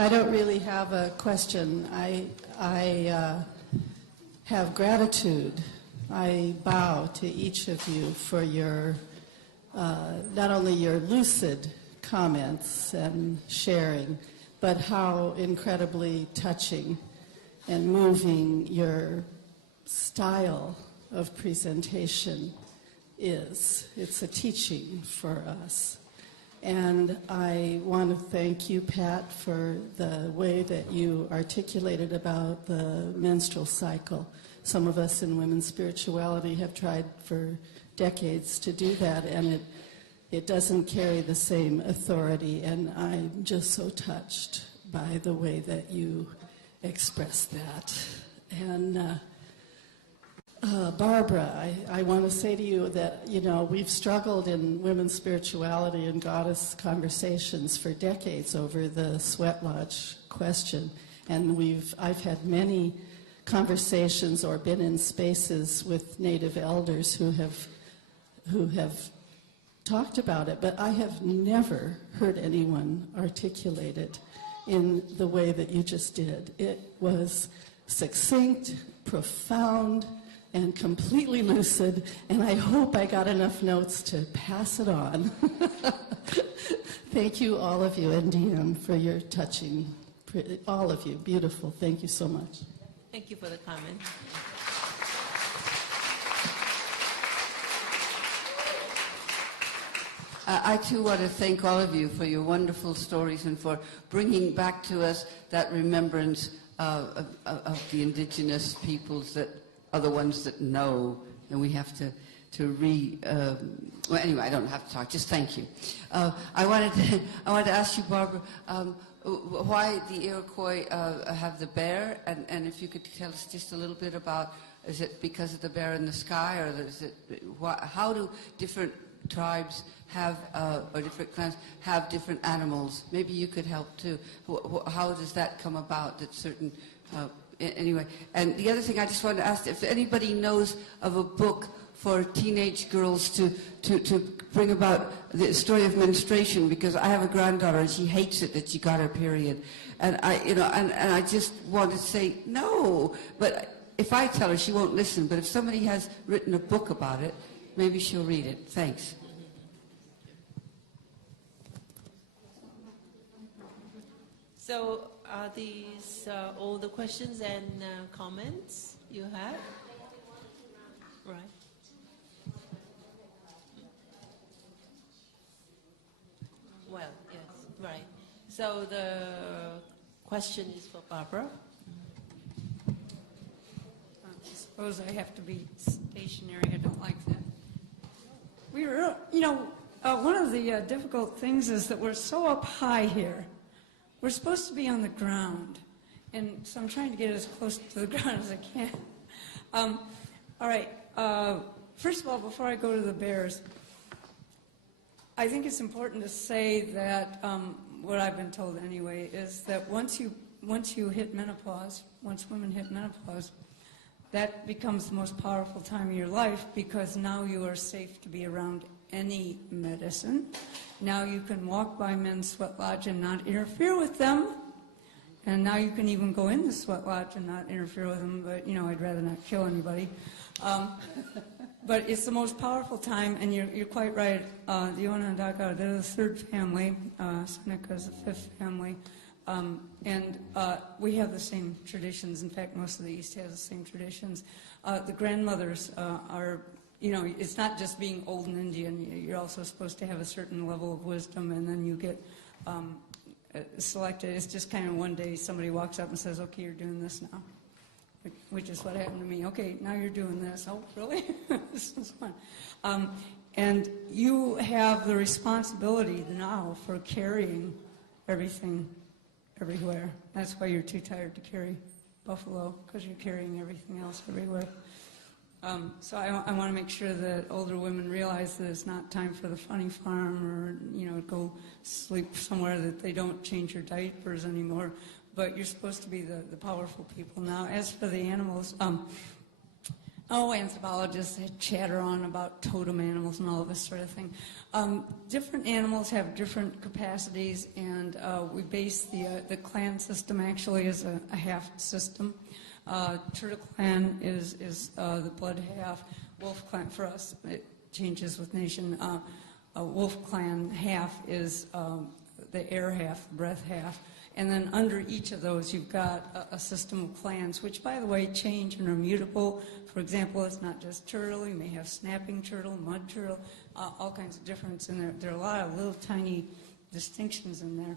I don't really have a question. I have gratitude. I bow to each of you for your, not only your lucid comments and sharing, but how incredibly touching and moving your style of presentation is. It's a teaching for us. And I want to thank you, Pat, for the way that you articulated about the menstrual cycle. Some of us in women's spirituality have tried for decades to do that, and it doesn't carry the same authority, and I'm just so touched by the way that you express that. And Barbara, I want to say to you that, you know, we've struggled in women's spirituality and goddess conversations for decades over the sweat lodge question, and I've had many conversations or been in spaces with Native elders who have talked about it, but I have never heard anyone articulate it in the way that you just did. It was succinct, profound, and completely lucid, and I hope I got enough notes to pass it on. Thank you, all of you, and DM, for your touching, all of you, beautiful. Thank you so much. Thank you for the comment. I too want to thank all of you for your wonderful stories and for bringing back to us that remembrance of the indigenous peoples that are the ones that know, and we have to well, anyway, I don't have to talk, just thank you. I wanted to ask you, Barbara, why the Iroquois have the bear, and if you could tell us just a little bit about, is it because of the bear in the sky, or is it, how do different tribes have, or different clans have different animals? Maybe you could help too. How does that come about, that certain, anyway. And the other thing I just wanted to ask, if anybody knows of a book for teenage girls to bring about the story of menstruation, because I have a granddaughter and she hates it that she got her period. And I just want to say, no, but if I tell her, she won't listen. But if somebody has written a book about it, maybe she'll read it. Thanks. So are these all the questions and comments you had? Right. Well, yes, right. So the question is for Barbara. I suppose I have to be stationary. I don't like that. We were, one of the difficult things is that we're so up high here. We're supposed to be on the ground, and so I'm trying to get as close to the ground as I can. All right. First of all, before I go to the bears, I think it's important to say that what I've been told anyway is that once you hit menopause, once women hit menopause, that becomes the most powerful time of your life, because now you are safe to be around any medicine. Now you can walk by men's sweat lodge and not interfere with them. And now you can even go in the sweat lodge and not interfere with them, but I'd rather not kill anybody. But it's the most powerful time, and you're quite right. The Onondaga, they're the third family. Seneca's the fifth family. And we have the same traditions. In fact, most of the East has the same traditions. The grandmothers are, it's not just being old and Indian. You're also supposed to have a certain level of wisdom, and then you get selected. It's just kind of one day somebody walks up and says, okay, you're doing this now, which is what happened to me. Okay, now you're doing this. Oh, really? This is fun. And you have the responsibility now for carrying everything everywhere. That's why you're too tired to carry buffalo, because you're carrying everything else everywhere. So I want to make sure that older women realize that it's not time for the funny farm, or go sleep somewhere, that they don't change your diapers anymore. But you're supposed to be the powerful people now. As for the animals, Oh, anthropologists chatter on about totem animals and all of this sort of thing. Different animals have different capacities, and we base the clan system actually as a half system. Turtle clan is the blood half. Wolf clan, for us, it changes with nation. Wolf clan half is the air half, the breath half. And then under each of those, you've got a system of clans, which, by the way, change and are mutable. For example, it's not just turtle. You may have snapping turtle, mud turtle, all kinds of difference. And there are a lot of little tiny distinctions in there.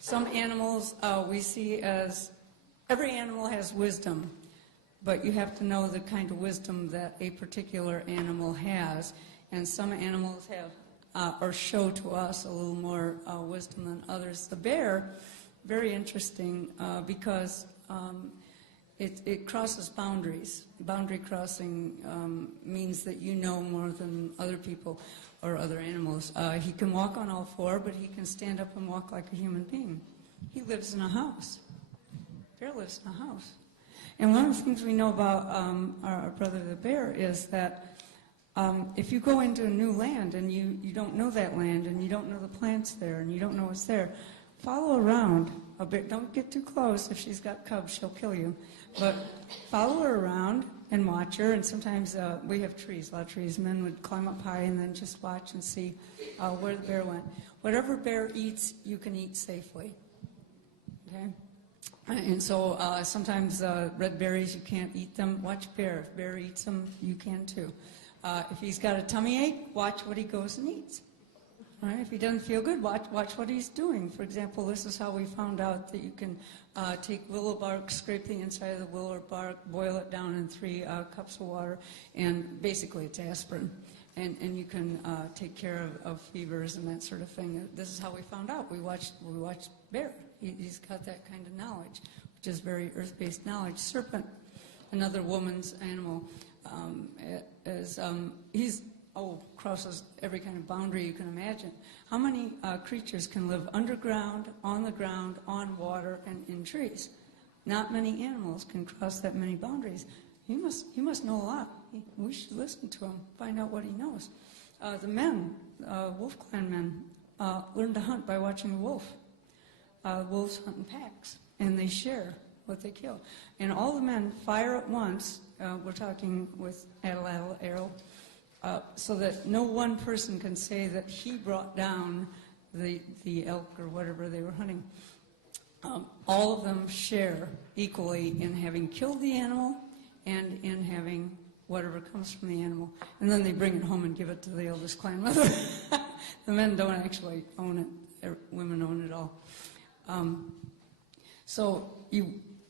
Some animals we see as, every animal has wisdom, but you have to know the kind of wisdom that a particular animal has. And some animals have or show to us a little more wisdom than others. The bear, very interesting because it crosses boundaries. Boundary crossing means that you know more than other people or other animals. He can walk on all four, but he can stand up and walk like a human being. He lives in a house. Bear lives in a house. And one of the things we know about our brother the bear is that if you go into a new land and you don't know that land and you don't know the plants there and you don't know what's there, follow around a bit. Don't get too close. If she's got cubs, she'll kill you. But follow her around and watch her. And sometimes we have trees, a lot of trees. Men would climb up high and then just watch and see where the bear went. Whatever bear eats, you can eat safely. Okay? And so sometimes red berries, you can't eat them. Watch bear. If bear eats them, you can too. If he's got a tummy ache, watch what he goes and eats. All right? If he doesn't feel good, watch what he's doing. For example, this is how we found out that you can take willow bark, scrape the inside of the willow bark, boil it down in 3 cups of water, and basically it's aspirin. And you can take care of fevers and that sort of thing. This is how we found out. We watched bear. He's got that kind of knowledge, which is very earth-based knowledge. Serpent, another woman's animal. Crosses every kind of boundary you can imagine. How many creatures can live underground, on the ground, on water, and in trees? Not many animals can cross that many boundaries. He must know a lot. We should listen to him, find out what he knows. The men, Wolf Clan men, learn to hunt by watching a wolf. Wolves hunt in packs, and they share what they kill. And all the men fire at once. We're talking with atlatl arrow, so that no one person can say that he brought down the elk or whatever they were hunting. All of them share equally in having killed the animal and in having whatever comes from the animal. And then they bring it home and give it to the eldest clan mother. The men don't actually own it. Women own it all. So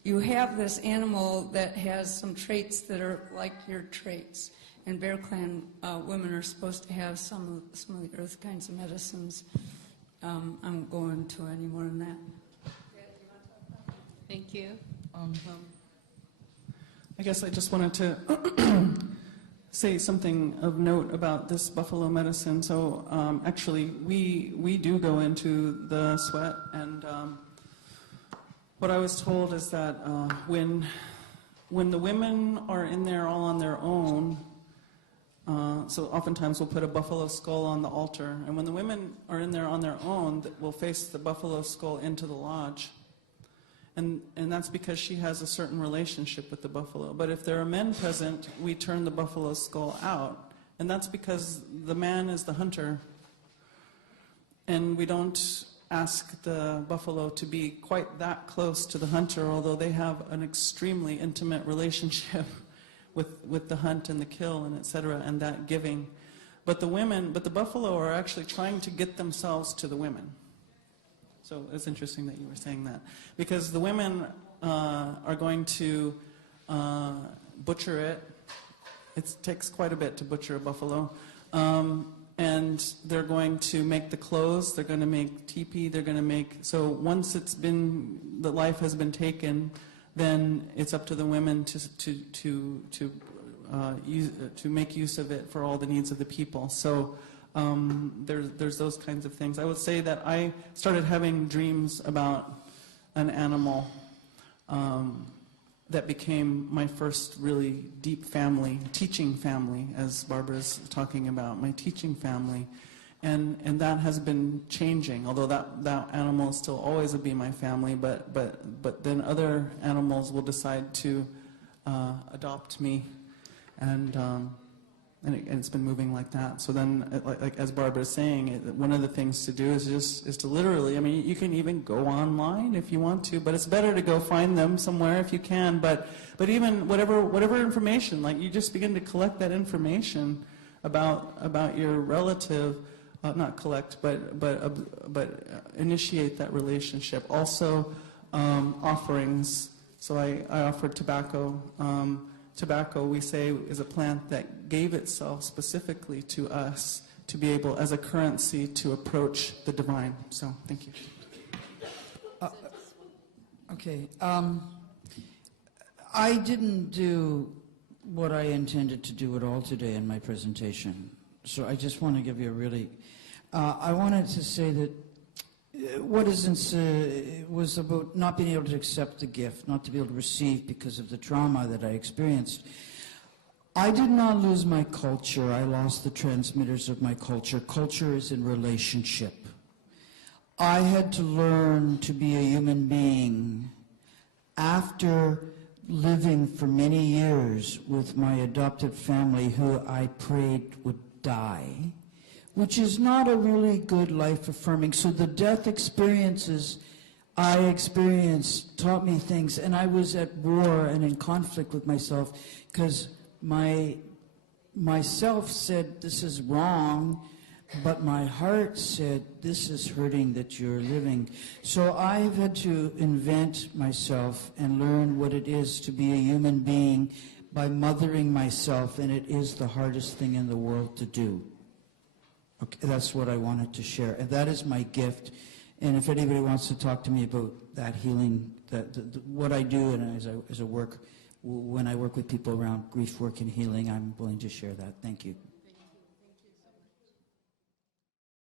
you have this animal that has some traits that are like your traits. And Bear Clan women are supposed to have some of the earth kinds of medicines. I won't go into any more than that. Thank you. I guess I just wanted to say something of note about this buffalo medicine. So actually, we do go into the sweat, and what I was told is that when the women are in there all on their own, so oftentimes we'll put a buffalo skull on the altar, and when the women are in there on their own, we'll face the buffalo skull into the lodge. And that's because she has a certain relationship with the buffalo. But if there are men present, we turn the buffalo skull out. And that's because the man is the hunter. And we don't ask the buffalo to be quite that close to the hunter, although they have an extremely intimate relationship with the hunt and the kill and etc. and that giving. But the buffalo are actually trying to get themselves to the women. So it's interesting that you were saying that, because the women are going to butcher it. It takes quite a bit to butcher a buffalo. And they're going to make the clothes, they're going to make teepee, they're going to make, so once the life has been taken, then it's up to the women to make use of it for all the needs of the people. So there's those kinds of things. I would say that I started having dreams about an animal that became my first really deep family, teaching family, as Barbara's talking about, my teaching family. And that has been changing, although that animal will still always be my family, but then other animals will decide to adopt me, and it's been moving like that. So then, like as Barbara's saying, one of the things to do is to literally, I mean, you can even go online if you want to, but it's better to go find them somewhere if you can. But even whatever information, like you just begin to collect that information about your relative. Not collect, but initiate that relationship. Also, offerings. So I offered tobacco. Tobacco, we say, is a plant that gave itself specifically to us to be able, as a currency, to approach the divine. So, thank you. Okay. I didn't do what I intended to do at all today in my presentation. So I just want to give you a really... I wanted to say that what was about not being able to accept the gift, not to be able to receive because of the trauma that I experienced. I did not lose my culture. I lost the transmitters of my culture. Culture is in relationship. I had to learn to be a human being after living for many years with my adopted family who I prayed would die, which is not a really good life affirming. So the death experiences I experienced taught me things, and I was at war and in conflict with myself because myself said this is wrong, but my heart said this is hurting that you're living. So I've had to invent myself and learn what it is to be a human being by mothering myself, and it is the hardest thing in the world to do. Okay, that's what I wanted to share, and that is my gift. And if anybody wants to talk to me about that healing, what I do, and as a work, when I work with people around grief work and healing, I'm willing to share that. Thank you.